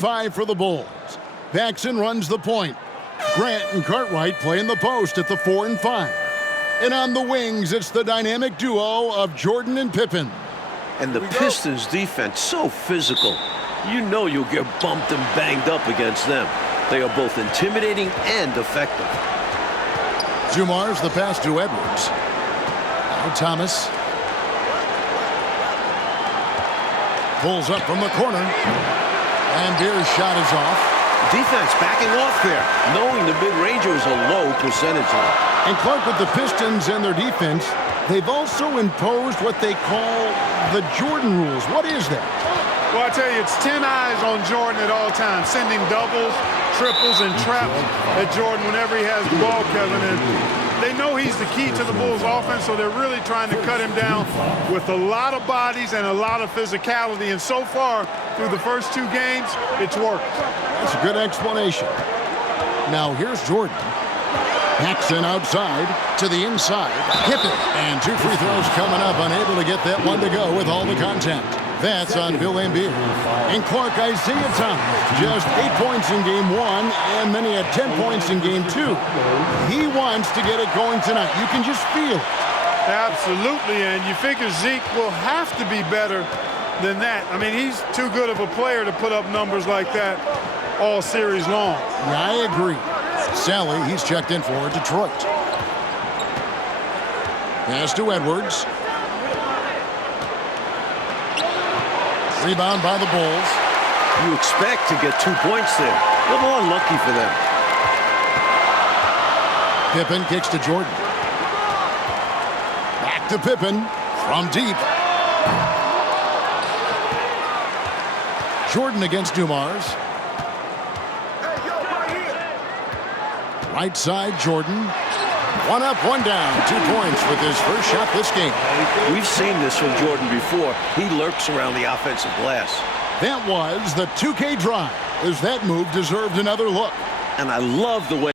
5 for the Bulls. Paxson runs the point. Grant and Cartwright play in the post at the 4 and 5. And on the wings, it's the dynamic duo of Jordan and Pippen. And the Pistons defense, so physical. You know you'll get bumped and banged up against them. They are both intimidating and effective. Dumars the pass to Edwards. Now Thomas. Pulls up from the corner. And Beer's shot is off. Defense backing off there, knowing the mid-ranger is a low percentage line. And Clark, with the Pistons and their defense, they've also imposed what they call the Jordan rules. What is that? Well, I tell you, it's 10 eyes on Jordan at all times, sending doubles, triples, and traps at Jordan whenever he has the ball, Kevin. And they know he's the key to the Bulls' offense, so they're really trying to cut him down with a lot of bodies and a lot of physicality. And so far, through the first 2 games, it's worked. That's a good explanation. Now here's Jordan. Paxson outside to the inside. Pippen. And 2 free throws coming up. Unable to get that one to go with all the contact. That's on Bill Laimbeer. And Clark, Isaiah Thomas, just 8 points in game 1, and then he had 10 points in game 2. He wants to get it going tonight. You can just feel it. Absolutely, and you figure Zeke will have to be better than that. I mean, he's too good of a player to put up numbers like that all series long. Yeah, I agree. Sally, he's checked in for Detroit. Pass to Edwards. Rebound by the Bulls. You expect to get 2 points there. A little unlucky for them. Pippen kicks to Jordan. Back to Pippen from deep. Jordan against Dumars. Right side, Jordan. 1 up, 1 down. 2 points with his first shot this game. We've seen this from Jordan before. He lurks around the offensive glass. That was the 2K drive, as that move deserved another look. And I love the way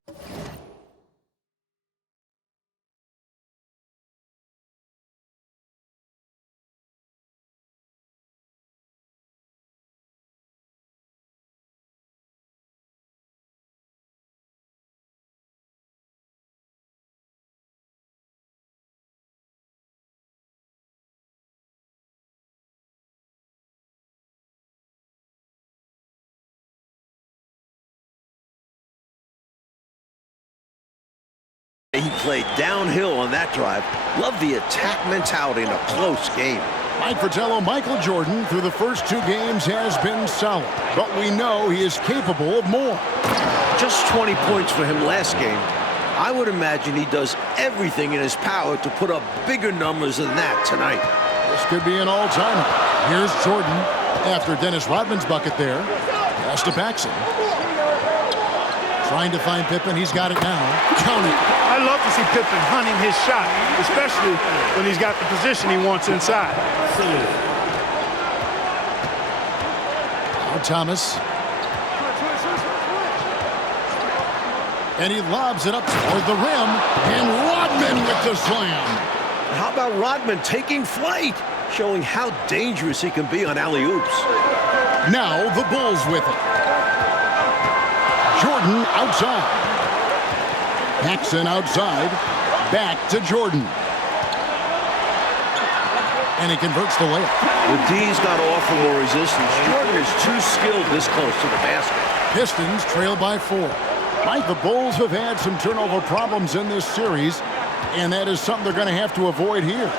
he played downhill on that drive. Love the attack mentality in a close game. Mike Fratello, Michael Jordan, through the first 2 games has been solid, but we know he is capable of more. Just 20 points for him last game. I would imagine he does everything in his power to put up bigger numbers than that tonight. This could be an all-timer. Here's Jordan after Dennis Rodman's bucket there. Pass to Paxson. Trying to find Pippen. He's got it now. Count it. I love to see Pippen hunting his shot, especially when he's got the position he wants inside. Now Thomas. And he lobs it up toward the rim. And Rodman with the slam. How about Rodman taking flight, showing how dangerous he can be on alley-oops. Now the Bulls with it. Jordan outside. Paxson outside. Back to Jordan. And he converts the layup. The D's got to offer more resistance. Jordan is too skilled this close to the basket. Pistons trail by 4. Mike, the Bulls have had some turnover problems in this series, and that is something they're going to have to avoid here.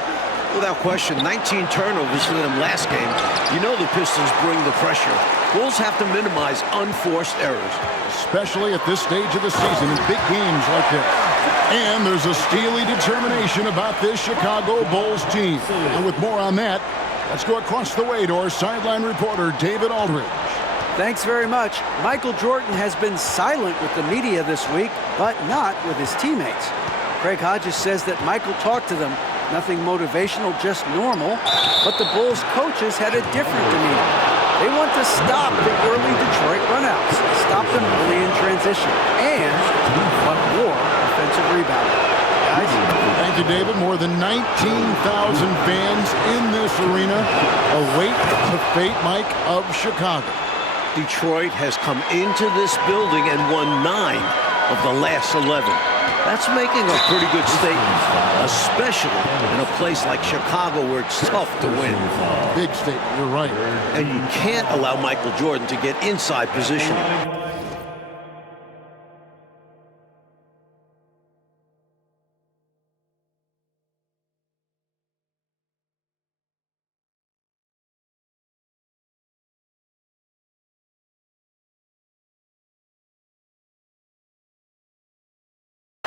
Without question, 19 turnovers for them last game. You know the Pistons bring the pressure. Bulls have to minimize unforced errors. Especially at this stage of the season in big games like this. And there's a steely determination about this Chicago Bulls team. And with more on that, let's go across the way to our sideline reporter, David Aldridge. Thanks very much. Michael Jordan has been silent with the media this week, but not with his teammates. Craig Hodges says that Michael talked to them. Nothing motivational, just normal. But the Bulls coaches had a different demeanor. They want to stop the early Detroit runouts, stop them early in transition, and want more offensive rebounding. Guys? Thank you, David. More than 19,000 fans in this arena await the fate, Mike, of Chicago. Detroit has come into this building and won 9 of the last 11. That's making a pretty good statement, especially in a place like Chicago where it's tough to win. Big statement, you're right. And you can't allow Michael Jordan to get inside positioning.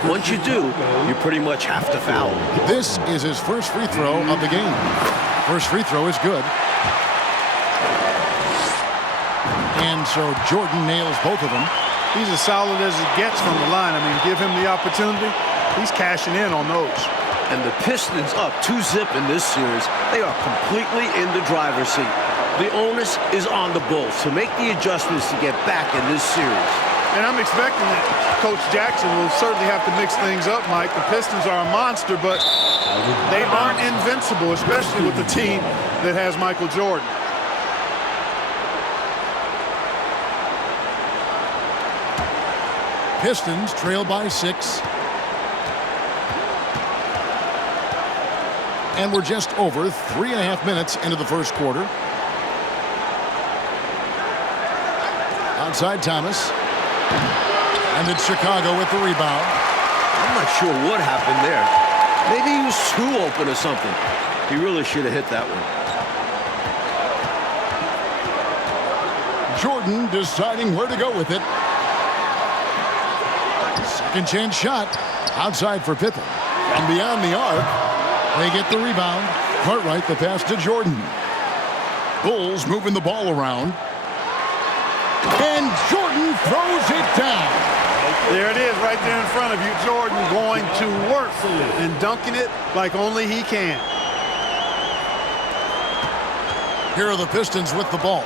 Once you do, you pretty much have to foul. This is his first free throw of the game. First free throw is good. And so Jordan nails both of them. He's as solid as it gets from the line. I mean, give him the opportunity. He's cashing in on those. And the Pistons up 2-zip in this series. They are completely in the driver's seat. The onus is on the Bulls to make the adjustments to get back in this series. And I'm expecting that Coach Jackson will certainly have to mix things up, Mike. The Pistons are a monster, but they aren't invincible, especially with the team that has Michael Jordan. Pistons trail by 6. And we're just over 3.5 minutes into the first quarter. Outside Thomas. And it's Chicago with the rebound. I'm not sure what happened there. Maybe he was too open or something. He really should have hit that one. Jordan deciding where to go with it. Second chance shot. Outside for Pippen. And beyond the arc, they get the rebound. Cartwright the pass to Jordan. Bulls moving the ball around. And Jordan throws it down. There it is right there in front of you. Jordan going to work and dunking it like only he can. Here are the Pistons with the ball.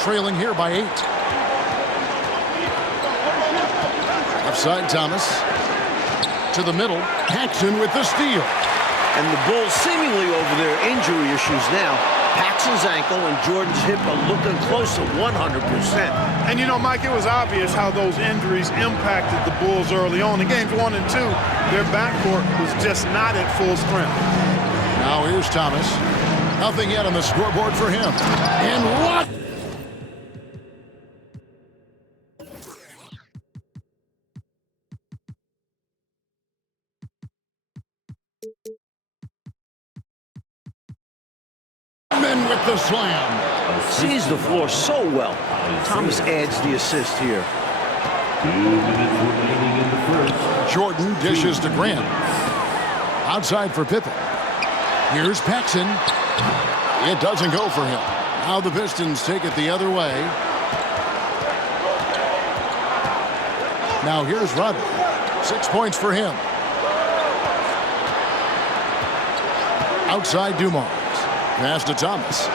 Trailing here by 8. Offside Thomas. To the middle. Paxson with the steal. And the Bulls seemingly over their injury issues now. Paxson's ankle and Jordan's hip are looking close to 100%. And you know, Mike, it was obvious how those injuries impacted the Bulls early on. In games 1 and 2, their backcourt was just not at full strength. Now here's Thomas. Nothing yet on the scoreboard for him. And what? With the slam. Sees the floor so well. Thomas adds the assist here. Jordan dishes to Grant. Outside for Pippen. Here's Paxson. It doesn't go for him. Now the Pistons take it the other way. Now here's Rodney. 6 points for him. Outside Dumars. Pass to Thomas.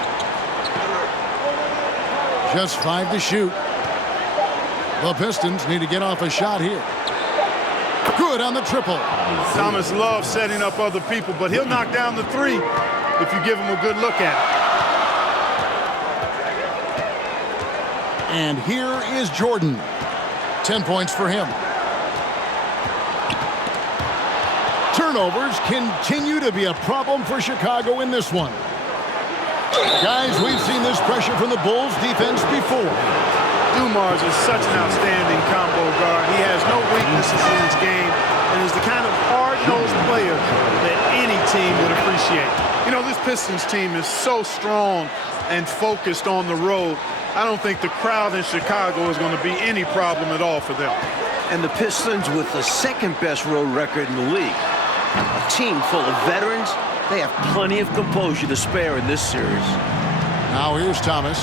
Just 5 to shoot. The Pistons need to get off a shot here. Good on the triple. Thomas loves setting up other people, but he'll knock down the 3 if you give him a good look at it. And here is Jordan. 10 points for him. Turnovers continue to be a problem for Chicago in this one. Guys, we've seen this pressure from the Bulls defense before. Dumars is such an outstanding combo guard. He has no weaknesses in his game and is the kind of hard-nosed player that any team would appreciate. You know, this Pistons team is so strong and focused on the road. I don't think the crowd in Chicago is going to be any problem at all for them. And the Pistons with the second-best road record in the league. A team full of veterans. They have plenty of composure to spare in this series. Now here's Thomas.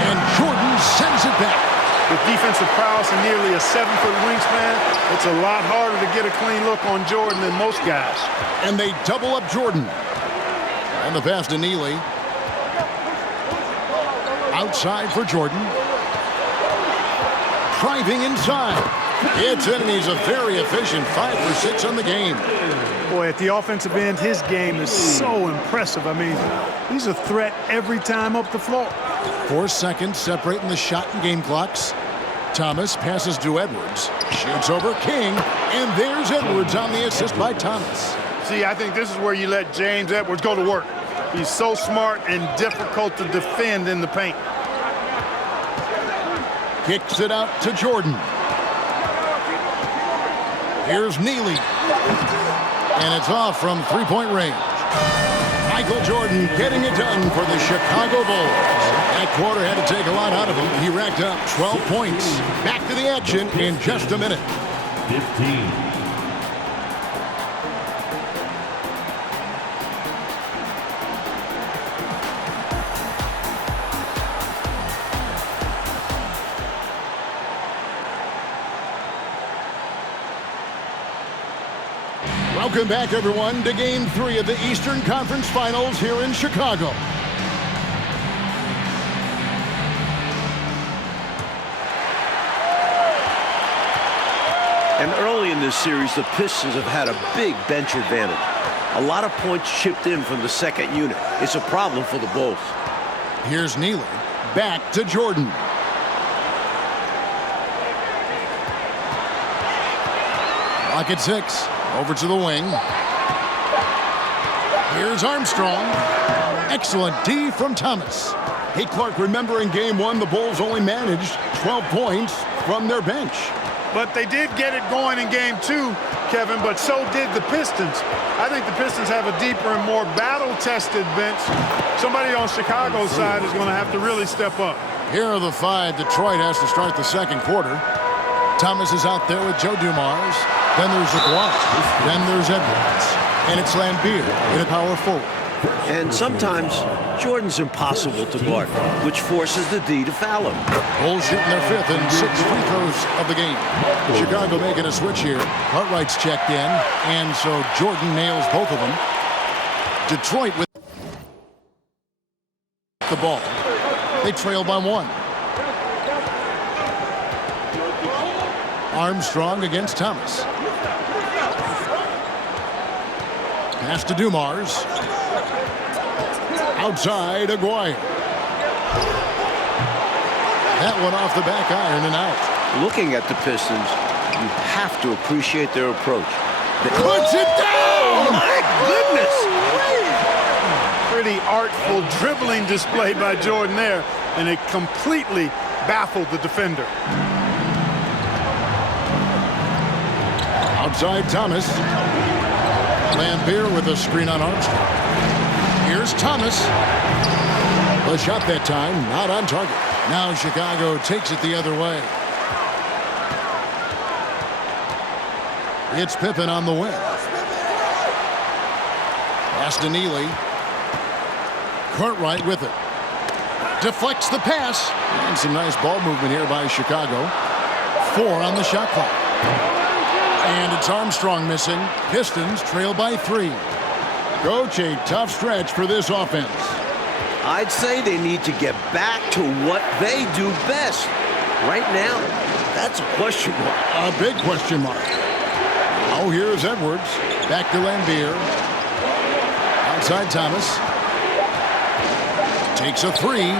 And Jordan sends it back. With defensive prowess and nearly a 7-foot wingspan, it's a lot harder to get a clean look on Jordan than most guys. And they double up Jordan. And the pass to Neely. Outside for Jordan. Driving inside. It's in, and he's a very efficient 5 for 6 on the game. Boy, at the offensive end, his game is so impressive. I mean, he's a threat every time up the floor. 4 seconds separating the shot and game clocks. Thomas passes to Edwards. Shoots over King. And there's Edwards on the assist by Thomas. See, I think this is where you let James Edwards go to work. He's so smart and difficult to defend in the paint. Kicks it out to Jordan. Here's Neely. And it's off from three-point range. Michael Jordan getting it done for the Chicago Bulls. That quarter had to take a lot out of him. He racked up 12 points. Back to the action in just a minute. 15. Welcome back, everyone, to Game 3 of the Eastern Conference Finals here in Chicago. And early in this series, the Pistons have had a big bench advantage. A lot of points chipped in from the second unit. It's a problem for the Bulls. Here's Neely. Back to Jordan. Lock at 6. Over to the wing. Here's Armstrong. Excellent D from Thomas. Hey, Clark, remember in Game 1, the Bulls only managed 12 points from their bench. But they did get it going in Game 2, Kevin, but so did the Pistons. I think the Pistons have a deeper and more battle-tested bench. Somebody on Chicago's side is going to have to really step up. Here are the 5 Detroit has to start the second quarter. Thomas is out there with Joe Dumars. Then there's Aguirre. Then there's Edwards. And it's Lambeer in a power forward. And sometimes Jordan's impossible to guard, which forces the D to foul him. Bulls shooting their 5th and 6th free throws of the game. Chicago making a switch here. Cartwright's checked in, and so Jordan nails both of them. Detroit with the ball. They trail by 1. Armstrong against Thomas. Pass to Dumars. Outside, Aguirre. That one off the back iron and out. Looking at the Pistons, you have to appreciate their approach. Puts it down! Oh, my goodness! Pretty artful dribbling display by Jordan there, and it completely baffled the defender. Outside Thomas. Lambeer with a screen on Armstrong. Here's Thomas. The shot that time, not on target. Now Chicago takes it the other way. It's Pippen on the wing. Pass to Neely. Cartwright with it. Deflects the pass. And some nice ball movement here by Chicago. 4 on the shot clock. And it's Armstrong missing. Pistons trail by 3. Coach, a tough stretch for this offense. I'd say they need to get back to what they do best. Right now, that's a question mark. A big question mark. Oh, here's Edwards. Back to Lambeer. Outside Thomas. Takes a 3.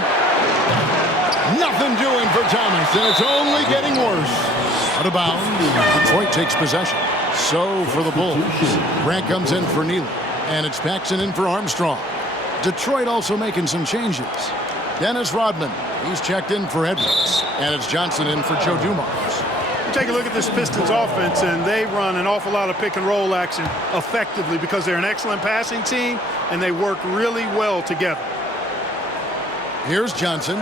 Nothing doing for Thomas, and it's only getting worse. Out of bounds. Detroit takes possession. So for the Bulls. Grant comes in for Neely. And it's Paxson in for Armstrong. Detroit also making some changes. Dennis Rodman. He's checked in for Edwards. And it's Johnson in for Joe Dumars. Take a look at this Pistons offense, and they run an awful lot of pick-and-roll action effectively because they're an excellent passing team, and they work really well together. Here's Johnson.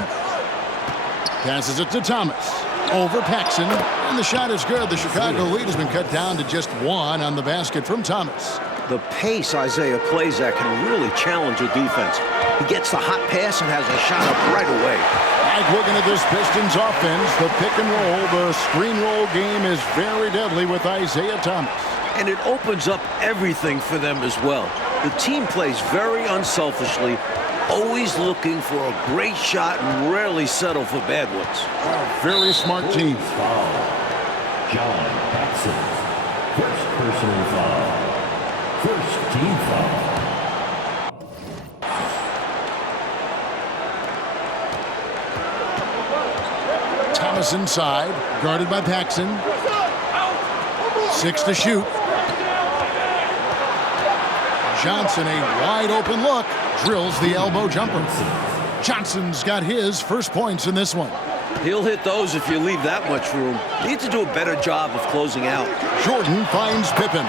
Passes it to Thomas. Over Paxson. And the shot is good. The Chicago lead has been cut down to just 1 on the basket from Thomas. The pace Isaiah plays at can really challenge a defense. He gets the hot pass and has a shot up right away. Like looking at this Pistons offense, the pick and roll, the screen roll game is very deadly with Isaiah Thomas. And it opens up everything for them as well. The team plays very unselfishly, always looking for a great shot and rarely settle for bad ones. A very smart team. John Paxson, first personal foul. First team foul. Thomas inside, guarded by Paxson. 6 to shoot. Johnson, a wide open look, drills the elbow jumper. Johnson's got his first points in this one. He'll hit those if you leave that much room. Need to do a better job of closing out. Jordan finds Pippen.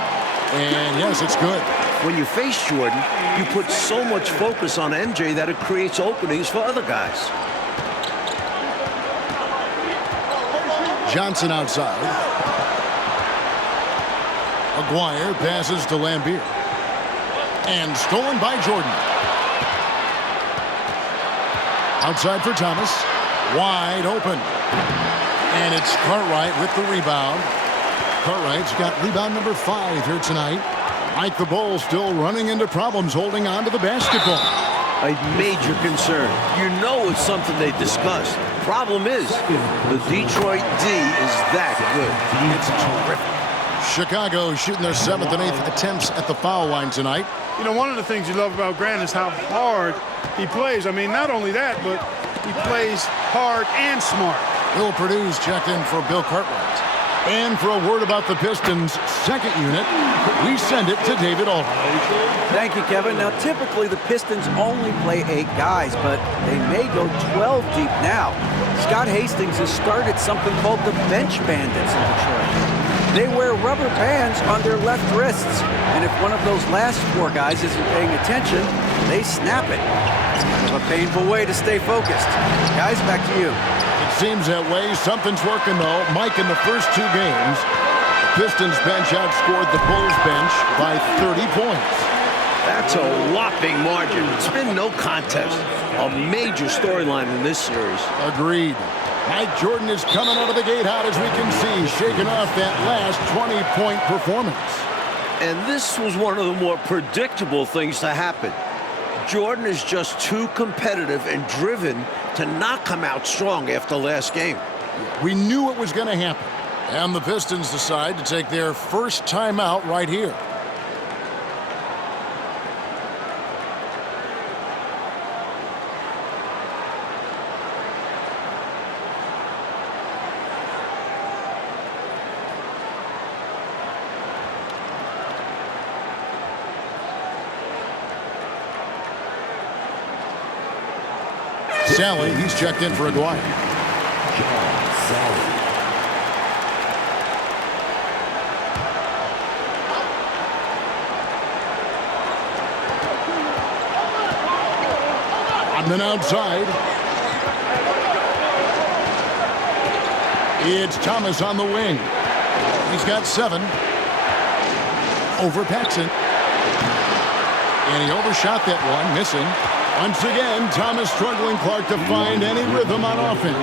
And yes, it's good. When you face Jordan, you put so much focus on MJ that it creates openings for other guys. Johnson outside. Aguirre passes to Lambeer. And stolen by Jordan. Outside for Thomas. Wide open. And it's Cartwright with the rebound. Cartwright's got rebound number 5 here tonight. Mike the Bull still running into problems holding on to the basketball. A major concern. You know it's something they discussed. Problem is, the Detroit D is that good. It's terrific. Chicago shooting their 7th and 8th attempts at the foul line tonight. You know, one of the things you love about Grant is how hard he plays. I mean, not only that, but he plays hard and smart. Bill Purdue's checked in for Bill Cartwright. And for a word about the Pistons' second unit, we send it to David Aldridge. Thank you, Kevin. Now, typically the Pistons only play 8 guys, but they may go 12 deep now. Scott Hastings has started something called the Bench Bandits in Detroit. They wear rubber bands on their left wrists, and if one of those last 4 guys isn't paying attention, they snap it. It's kind of a painful way to stay focused. Guys, back to you. It seems that way. Something's working, though. Mike, in the first 2 games, the Pistons bench outscored the Bulls bench by 30 points. That's a whopping margin. It's been no contest. A major storyline in this series. Agreed. Mike Jordan is coming out of the gate hot, as we can see, shaking off that last 20-point performance. And this was one of the more predictable things to happen. Jordan is just too competitive and driven to not come out strong after last game. We knew it was going to happen. And the Pistons decide to take their first timeout right here. Sally, he's checked in for Aguirre. And then outside, it's Thomas on the wing. He's got 7 over Paxson. And he overshot that one, missing. Once again, Thomas struggling, Clark, to find any rhythm on offense.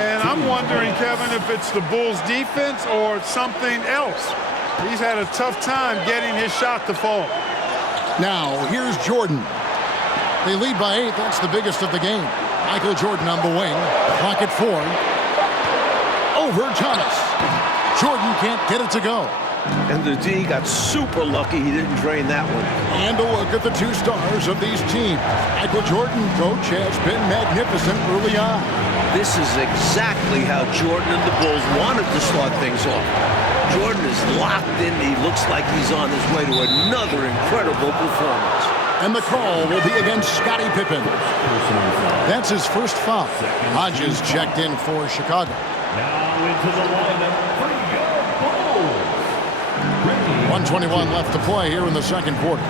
And I'm wondering, Kevin, if it's the Bulls' defense or something else. He's had a tough time getting his shot to fall. Now, here's Jordan. They lead by 8. That's the biggest of the game. Michael Jordan on the wing. Clock at 4. Over Thomas. Jordan can't get it to go. And the D got super lucky he didn't drain that one. And a look at the 2 stars of these teams. Michael Jordan, coach, has been magnificent early on. This is exactly how Jordan and the Bulls wanted to start things off. Jordan is locked in. He looks like he's on his way to another incredible performance. And the call will be against Scottie Pippen. That's his first foul. Hodges checked in for Chicago. Now into the lineup for your Bulls. 1:21 left to play here in the second quarter.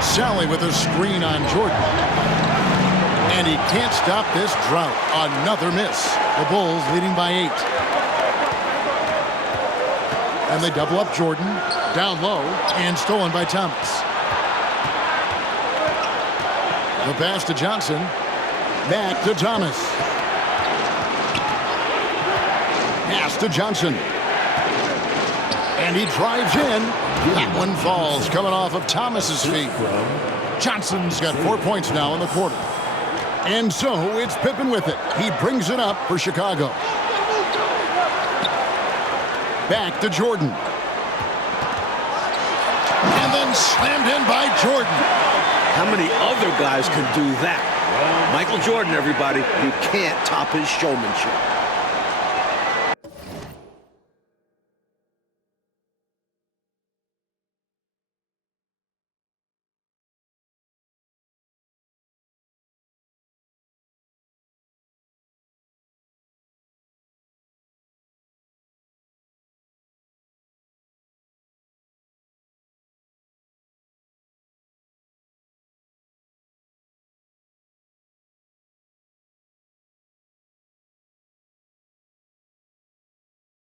Sally with a screen on Jordan. And he can't stop this drought. Another miss. The Bulls leading by 8. And they double up Jordan. Down low and stolen by Thomas. The pass to Johnson. Back to Thomas. Pass to Johnson. And he drives in. That one falls, coming off of Thomas's feet. Johnson's got 4 points now in the quarter. And so it's Pippen with it. He brings it up for Chicago. Back to Jordan. And then slammed in by Jordan. How many other guys can do that? Michael Jordan, everybody. You can't top his showmanship.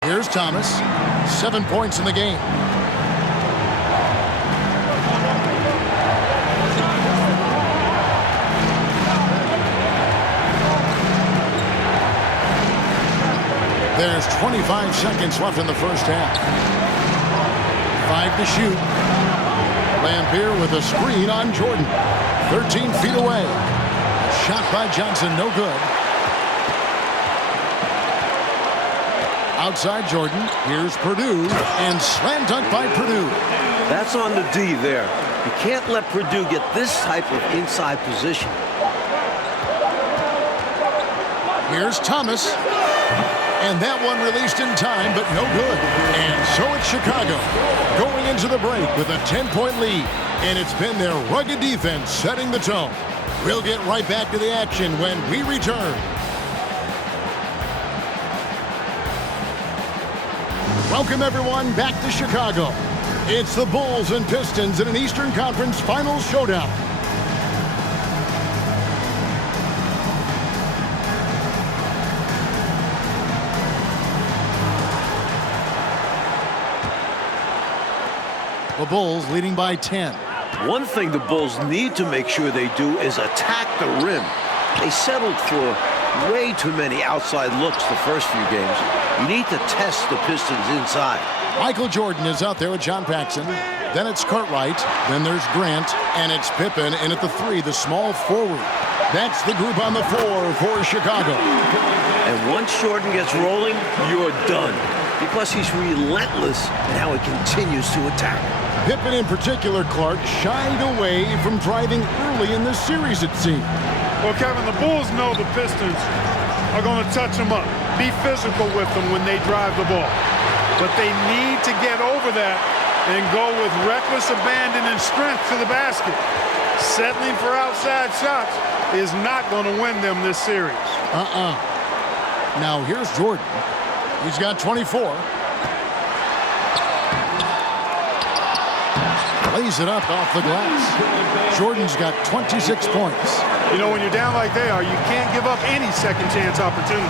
Here's Thomas. 7 points in the game. There's 25 seconds left in the first half. 5 to shoot. Lampier with a screen on Jordan. 13 feet away. Shot by Johnson, no good. Outside Jordan, here's Purdue, and slam dunk by Purdue. That's on the D there. You can't let Purdue get this type of inside position. Here's Thomas, and that one released in time, but no good. And so it's Chicago going into the break with a 10-point lead, and it's been their rugged defense setting the tone. We'll get right back to the action when we return. Welcome, everyone, back to Chicago. It's the Bulls and Pistons in an Eastern Conference Finals showdown. The Bulls leading by 10. One thing the Bulls need to make sure they do is attack the rim. They settled for way too many outside looks the first few games. You need to test the Pistons inside. Michael Jordan is out there with John Paxson. Then it's Cartwright. Then there's Grant. And it's Pippen in at the 3, the small forward. That's the group on the floor for Chicago. And once Jordan gets rolling, you're done. Because he's relentless in how he continues to attack. Pippen in particular, Clark, shied away from driving early in this series, it seemed. Well, Kevin, the Bulls know the Pistons are going to touch them up, be physical with them when they drive the ball. But they need to get over that and go with reckless abandon and strength to the basket. Settling for outside shots is not going to win them this series. Now here's Jordan. He's got 24. Lays it up off the glass. Jordan's got 26 points. You know, when you're down like they are, you can't give up any second chance opportunity.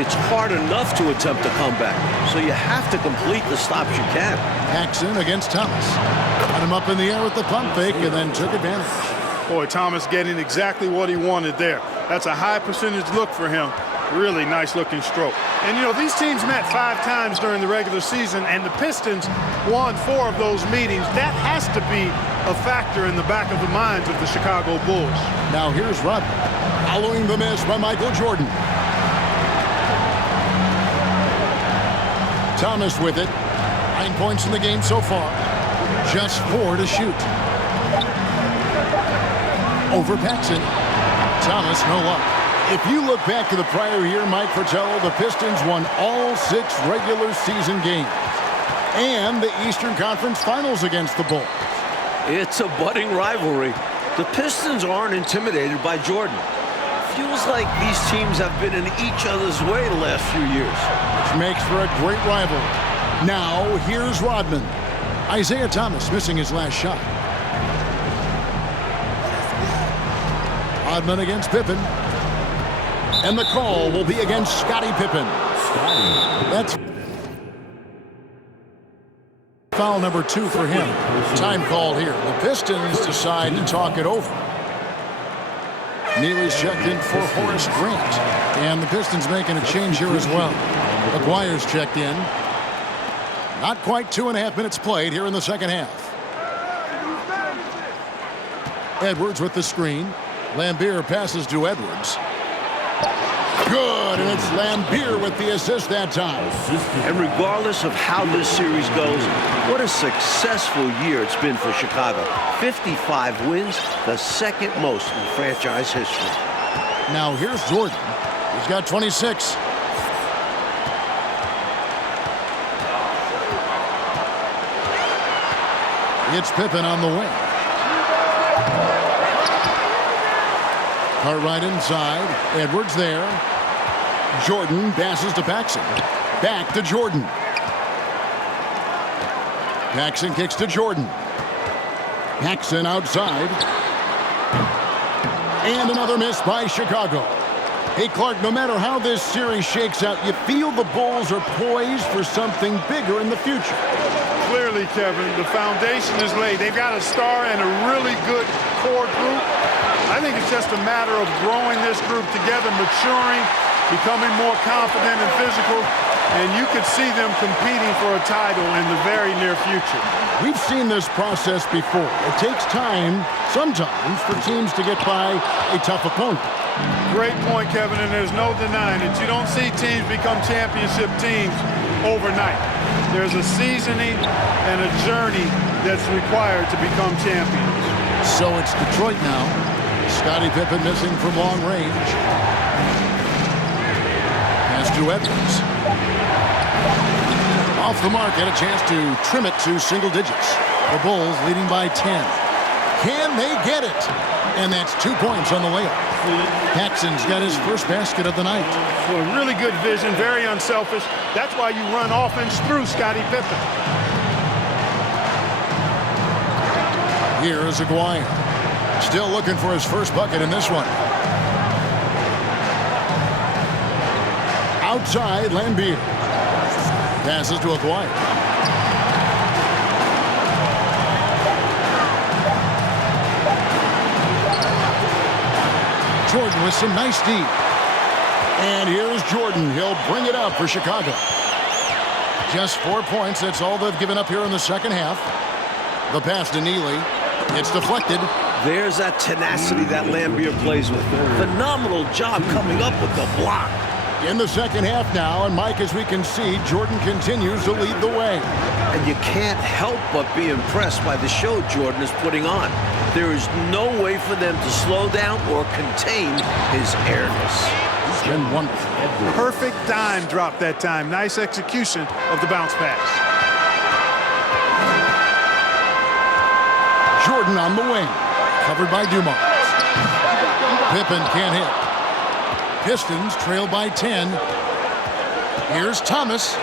It's hard enough to attempt a comeback, so you have to complete the stops you can. Paxson against Thomas. Got him up in the air with the pump fake and then took advantage. Boy, Thomas getting exactly what he wanted there. That's a high percentage look for him. Really nice looking stroke. And you know, these teams met 5 times during the regular season, and the Pistons won 4 of those meetings. That has to be a factor in the back of the minds of the Chicago Bulls. Now here's Rodman, following the miss by Michael Jordan. Thomas with it. 9 points in the game so far. Just 4 to shoot. Over Paxson. Thomas, no luck. If you look back to the prior year, Mike Fratello, the Pistons won all 6 regular season games and the Eastern Conference Finals against the Bulls. It's a budding rivalry. The Pistons aren't intimidated by Jordan. Feels like these teams have been in each other's way the last few years. Which makes for a great rivalry. Now, here's Rodman. Isaiah Thomas missing his last shot. Rodman against Pippen. And the call will be against Scottie Pippen. That's foul number 2 for him. Time called here. The Pistons decide to talk it over. Neely's checked in for Horace Grant. And the Pistons making a change here as well. McGuire's checked in. Not quite 2.5 minutes played here in the second half. Edwards with the screen. Lambier passes to Edwards. Good, and it's Lambeer with the assist that time. And regardless of how this series goes, what a successful year it's been for Chicago. 55 wins, the second most in franchise history. Now here's Jordan. He's got 26. It's Pippen on the wing. Cartwright inside. Edwards there. Jordan passes to Paxson. Back to Jordan. Paxson kicks to Jordan. Paxson outside. And another miss by Chicago. Hey, Clark, no matter how this series shakes out, you feel the Bulls are poised for something bigger in the future. Clearly, Kevin, the foundation is laid. They've got a star and a really good core group. I think it's just a matter of growing this group together, maturing, becoming more confident and physical, and you could see them competing for a title in the very near future. We've seen this process before. It takes time, sometimes, for teams to get by a tough opponent. Great point, Kevin, and there's no denying it. You don't see teams become championship teams overnight. There's a seasoning and a journey that's required to become champions. So it's Detroit now. Scottie Pippen missing from long range. Pass to Edwards. Off the mark, had a chance to trim it to single digits. The Bulls leading by 10. Can they get it? And that's 2 points on the layup. Paxson's got his first basket of the night. Well, really good vision, very unselfish. That's why you run offense through Scottie Pippen. Here is Aguirre. Still looking for his first bucket in this one. Outside, Lambeer. Passes to Aguirre. Jordan with some nice D. And here's Jordan. He'll bring it up for Chicago. Just 4 points. That's all they've given up here in the second half. The pass to Neely. It's deflected. There's that tenacity that Lambeer plays with. Phenomenal job coming up with the block. In the second half now, and Mike, as we can see, Jordan continues to lead the way. And you can't help but be impressed by the show Jordan is putting on. There is no way for them to slow down or contain his airness. He's been wonderful. Perfect dime drop that time. Nice execution of the bounce pass. Jordan on the wing. Covered by Dumars. Pippen can't hit. Pistons trail by 10. Here's Thomas.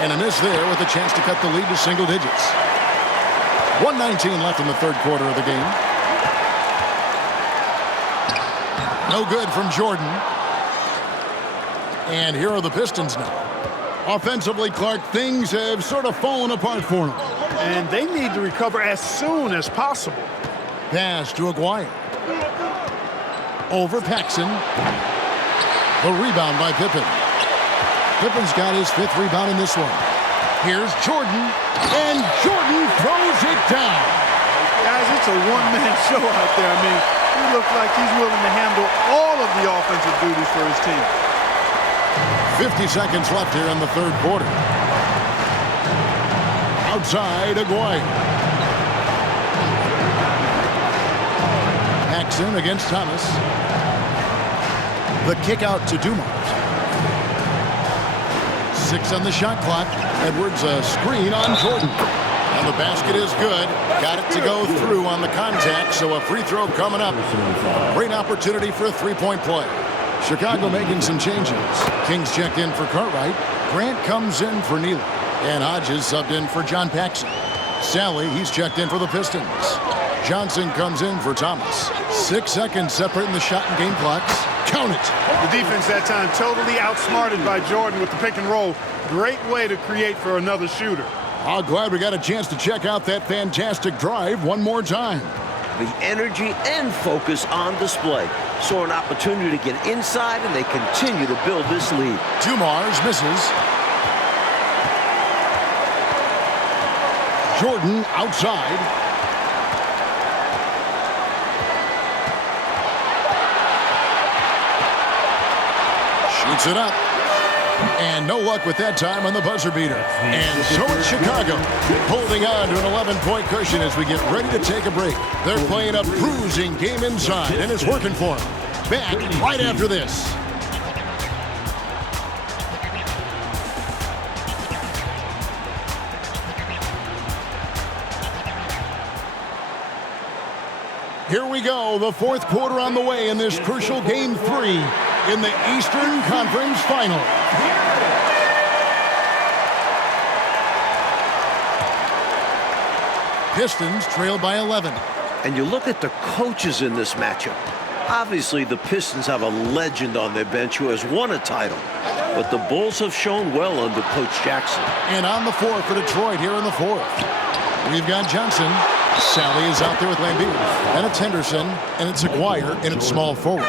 And a miss there with a chance to cut the lead to single digits. 1:19 left in the third quarter of the game. No good from Jordan. And here are the Pistons now. Offensively, Clark, things have sort of fallen apart for them. And they need to recover as soon as possible. Pass to Aguirre. Over Paxson. The rebound by Pippen. Pippen's got his 5th rebound in this one. Here's Jordan. And Jordan throws it down. Guys, it's a one-man show out there. I mean, he looks like he's willing to handle all of the offensive duties for his team. 50 seconds left here in the third quarter. Outside, Aguirre. Paxson against Thomas. The kick out to Dumars. 6 on the shot clock. Edwards a screen on Jordan. And the basket is good. Got it to go through on the contact, so a free throw coming up. Great opportunity for a three-point play. Chicago making some changes. Kings checked in for Cartwright. Grant comes in for Neely. And Hodges subbed in for John Paxson. Sally, he's checked in for the Pistons. Johnson comes in for Thomas. 6 seconds separating the shot and game clocks. Count it. The defense that time totally outsmarted by Jordan with the pick and roll. Great way to create for another shooter. I'm glad we got a chance to check out that fantastic drive one more time. The energy and focus on display. Saw an opportunity to get inside, and they continue to build this lead. Dumars misses. Jordan outside. Shoots it up. And no luck with that time on the buzzer beater. And so it's Chicago holding on to an 11-point cushion as we get ready to take a break. They're playing a bruising game inside, and it's working for them. Back right after this. Here we go, the fourth quarter on the way in this crucial Game 3 in the Eastern Conference Final. Pistons trail by 11. And you look at the coaches in this matchup. Obviously, the Pistons have a legend on their bench who has won a title. But the Bulls have shown well under Coach Jackson. And on the floor for Detroit here in the fourth. We've got Johnson. Sally is out there with Lambeer. And it's Henderson, and it's Aguirre, and it's small forward.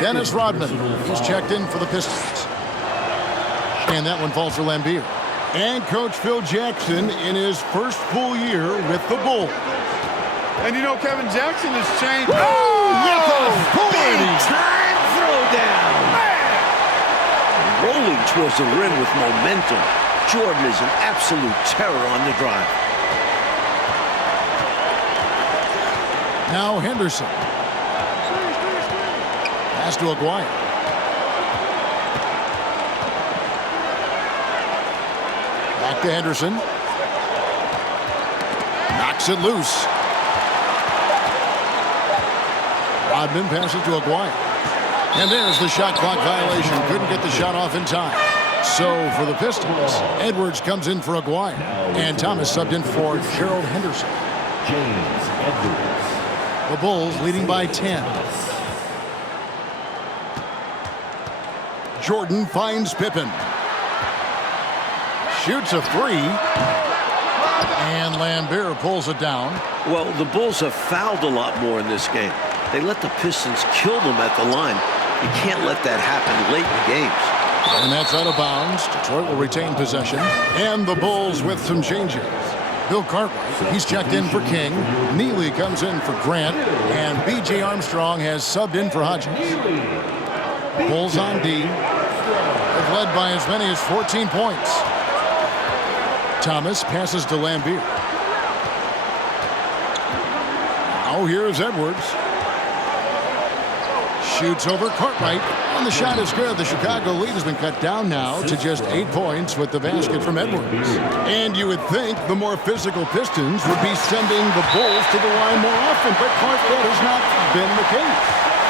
Dennis Rodman, he's checked in for the Pistons. And that one falls for Lambeer. And Coach Phil Jackson in his first full year with the Bulls. And you know, Kevin Jackson has changed. Big time throwdown. Rolling towards the rim with momentum. Jordan is an absolute terror on the drive. Now Henderson. Pass to Aguirre. Back to Henderson. Knocks it loose. Rodman passes to Aguirre. And there's the shot clock violation. Couldn't get the shot off in time. So for the Pistons, Edwards comes in for Aguirre. And Thomas subbed in for Gerald Henderson. James Edwards. The Bulls leading by 10. Jordan finds Pippen. Shoots a three. And Lambeer pulls it down. Well, the Bulls have fouled a lot more in this game. They let the Pistons kill them at the line. You can't let that happen late in games. And that's out of bounds. Detroit will retain possession. And the Bulls with some changes. Bill Cartwright, he's checked in for King. Neely comes in for Grant. And B.J. Armstrong has subbed in for Hodges. Bulls on D. They've led by as many as 14 points. Thomas passes to Lambeer. Now here's Edwards. Shoots over Cartwright. And the shot is good. The Chicago lead has been cut down now to just 8 points with the basket from Edwards. And you would think the more physical Pistons would be sending the Bulls to the line more often, but quite that has not been the case.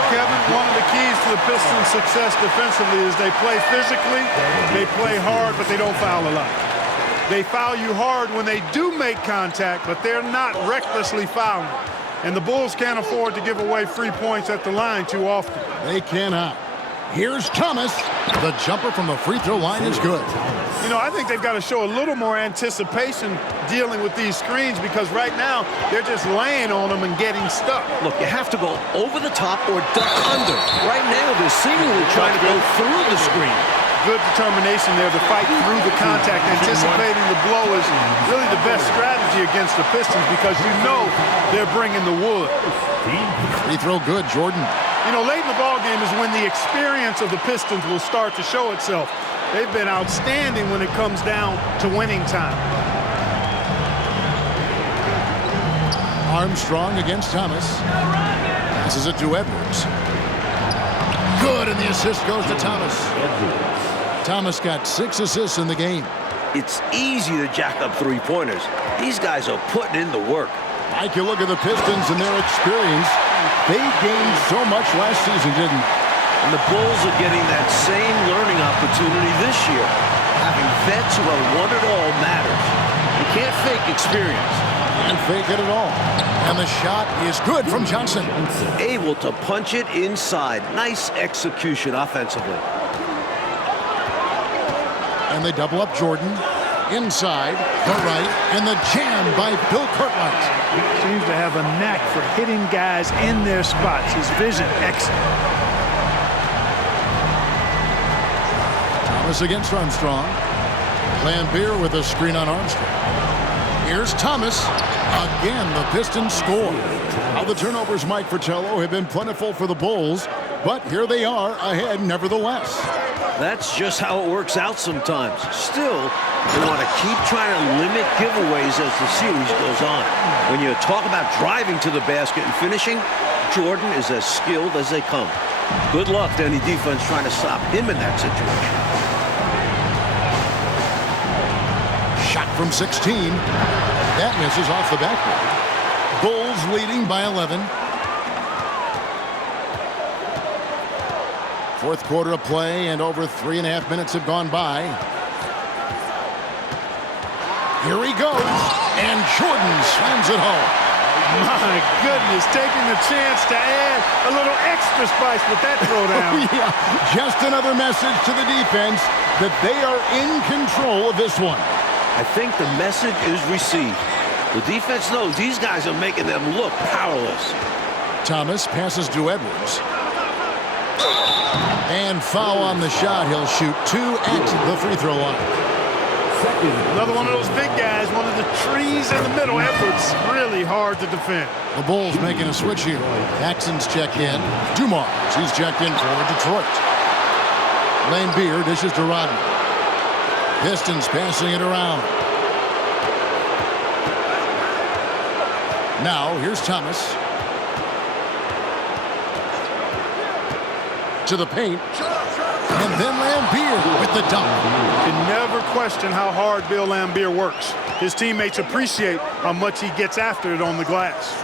Kevin, one of the keys to the Pistons' success defensively is they play physically, they play hard, but they don't foul a lot. They foul you hard when they do make contact, but they're not recklessly fouling. And the Bulls can't afford to give away free points at the line too often. They cannot. Here's Thomas. The jumper from the free throw line is good. You know, I think they've got to show a little more anticipation dealing with these screens because right now they're just laying on them and getting stuck. Look, you have to go over the top or duck under. Right now, they're seemingly trying to go through the screen. Good determination there to fight through the contact. Anticipating the blow is really the best strategy against the Pistons because you know they're bringing the wood. Free throw good, Jordan. You know, late in the ballgame is when the experience of the Pistons will start to show itself. They've been outstanding when it comes down to winning time. Armstrong against Thomas. Passes it to Edwards. Good, and the assist goes to Thomas. Thomas got 6 assists in the game. It's easy to jack up three-pointers. These guys are putting in the work. Mike, you look at the Pistons and their experience. They gained so much last season, didn't they? And the Bulls are getting that same learning opportunity this year. Having vets who have won it all matters. You can't fake experience. Can't fake it at all. And the shot is good from Johnson. Able to punch it inside. Nice execution offensively. And they double up Jordan. Inside, Cartwright, and the jam by Bill Cartwright. Seems to have a knack for hitting guys in their spots. His vision, excellent. Thomas against Armstrong. Lambeer with a screen on Armstrong. Here's Thomas. Again, the Pistons score. Now the turnovers, Mike Fratello, have been plentiful for the Bulls, but here they are ahead nevertheless. That's just how it works out sometimes. Still, they want to keep trying to limit giveaways as the series goes on. When you talk about driving to the basket and finishing, Jordan is as skilled as they come. Good luck to any defense trying to stop him in that situation. Shot from 16. That misses off the backboard. Bulls leading by 11. Fourth quarter of play, and over 3.5 minutes have gone by. Here he goes, and Jordan slams it home. My goodness, taking the chance to add a little extra spice with that throwdown. Yeah, just another message to the defense that they are in control of this one. I think the message is received. The defense knows these guys are making them look powerless. Thomas passes to Edwards. And foul on the shot. He'll shoot 2 at the free throw line. Another one of those big guys, one of the trees in the middle. Edwards really hard to defend. The Bulls making a switch here. Jackson's checked in. Dumars, he's checked in for Detroit. Lambeer dishes to Rodman. Pistons passing it around. Now, here's Thomas. To the paint. And then Lambeer with the dunk. You can never question how hard Bill Lambeer works. His teammates appreciate how much he gets after it on the glass.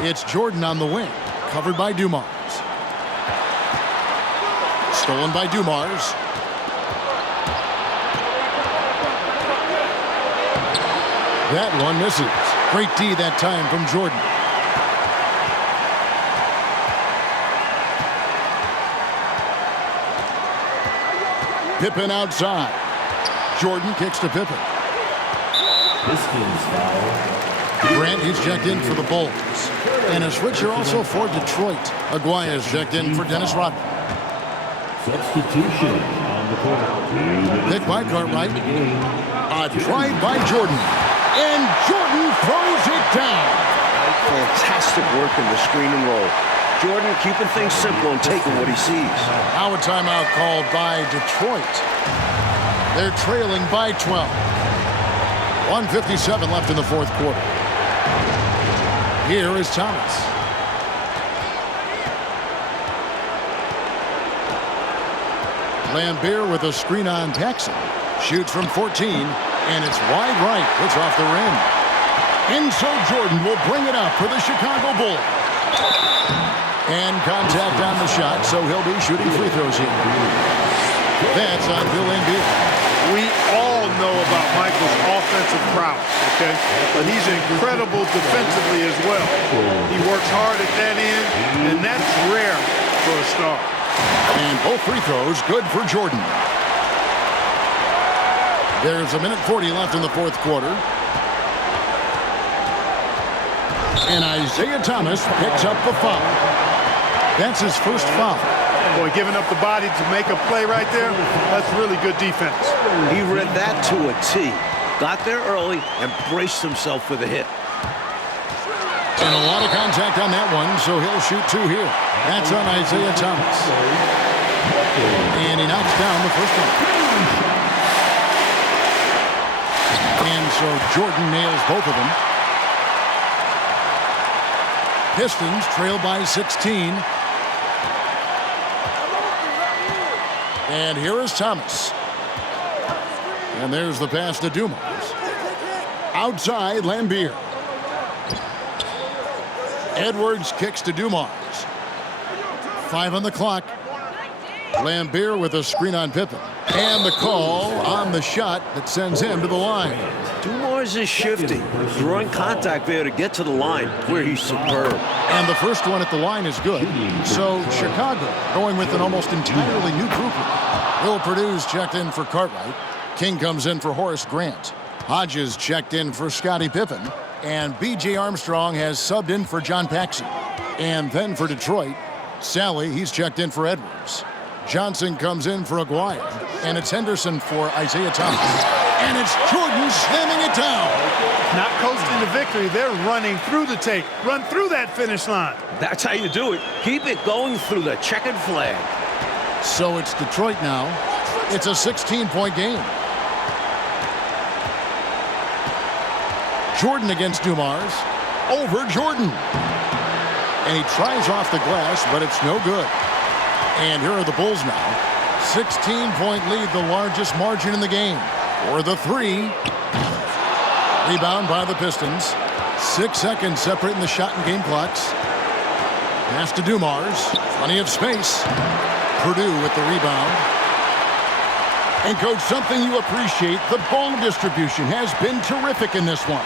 It's Jordan on the wing, covered by Dumars. Stolen by Dumars. That one misses. Great D that time from Jordan. Pippen outside. Jordan kicks to Pippen. Pistons foul. Grant, he's checked in for the Bulls. And a switcher also for Detroit. Aguaya's checked in for Dennis Rodman. Substitution on the court. Pick by Cartwright. A drive by Jordan. And Jordan throws it down. Fantastic work in the screen and roll. Jordan keeping things simple and taking what he sees. Now a timeout called by Detroit. They're trailing by 12. 1:57 left in the fourth quarter. Here is Thomas. Lambeer with a screen on Jackson. Shoots from 14, and it's wide right. It's off the rim. And so Jordan will bring it up for the Chicago Bulls. And contact on the shot, so he'll be shooting free throws here. That's on Bill Lambeer. We all know about Michael's offensive prowess, okay? But he's incredible defensively as well. He works hard at that end, and that's rare for a star. And both free throws good for Jordan. There's 1:40 left in the fourth quarter. And Isaiah Thomas picks up the foul. That's his first foul. Boy, giving up the body to make a play right there, that's really good defense. He read that to a T. Got there early and braced himself for the hit. And a lot of contact on that one, so he'll shoot 2 here. That's on Isaiah Thomas. And he knocks down the first one. And so Jordan nails both of them. Pistons trail by 16. And here is Thomas. And there's the pass to Dumars. Outside, Lambeer. Edwards kicks to Dumars. 5 on the clock. Lambeer with a screen on Pippen. And the call on the shot that sends him to the line. Dumars is shifty, drawing contact there to get to the line where he's superb. And the first one at the line is good. So Chicago going with an almost entirely new grouping. Will Purdue's checked in for Cartwright. King comes in for Horace Grant. Hodges checked in for Scottie Pippen. And B.J. Armstrong has subbed in for John Paxson. And then for Detroit, Sally, he's checked in for Edwards. Johnson comes in for Aguaya. And it's Henderson for Isaiah Thomas. And it's Jordan slamming it down. Not coasting to victory. They're running through the tape. Run through that finish line. That's how you do it. Keep it going through the checkered flag. So it's Detroit now. It's a 16-point game. Jordan against Dumars. Over Jordan. And he tries off the glass, but it's no good. And here are the Bulls now. 16-point lead, the largest margin in the game. For the three. Rebound by the Pistons. 6 seconds separating the shot and game clocks. Pass to Dumars. Plenty of space. Purdue with the rebound. And, Coach, something you appreciate, the ball distribution has been terrific in this one.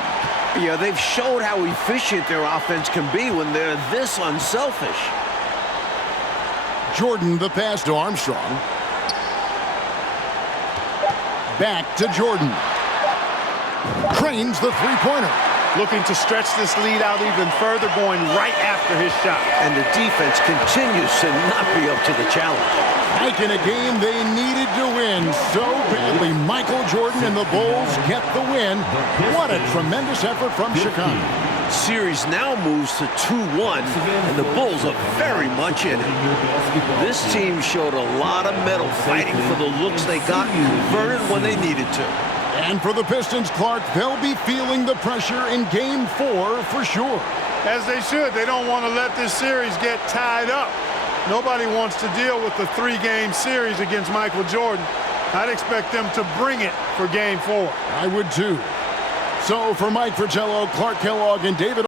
Yeah, they've showed how efficient their offense can be when they're this unselfish. Jordan, the pass to Armstrong. Back to Jordan. Trains the three-pointer. Looking to stretch this lead out even further, going right after his shot. And the defense continues to not be up to the challenge. Like in a game they needed to win so badly, Michael Jordan and the Bulls get the win. What a tremendous effort from Chicago. Series now moves to 2-1, and the Bulls are very much in it. This team showed a lot of mettle fighting for the looks they got and converted when they needed to. And for the Pistons, Clark, they'll be feeling the pressure in Game 4 for sure. As they should. They don't want to let this series get tied up. Nobody wants to deal with the 3-game series against Michael Jordan. I'd expect them to bring it for Game 4. I would too. So for Mike Fratello, Clark Kellogg, and David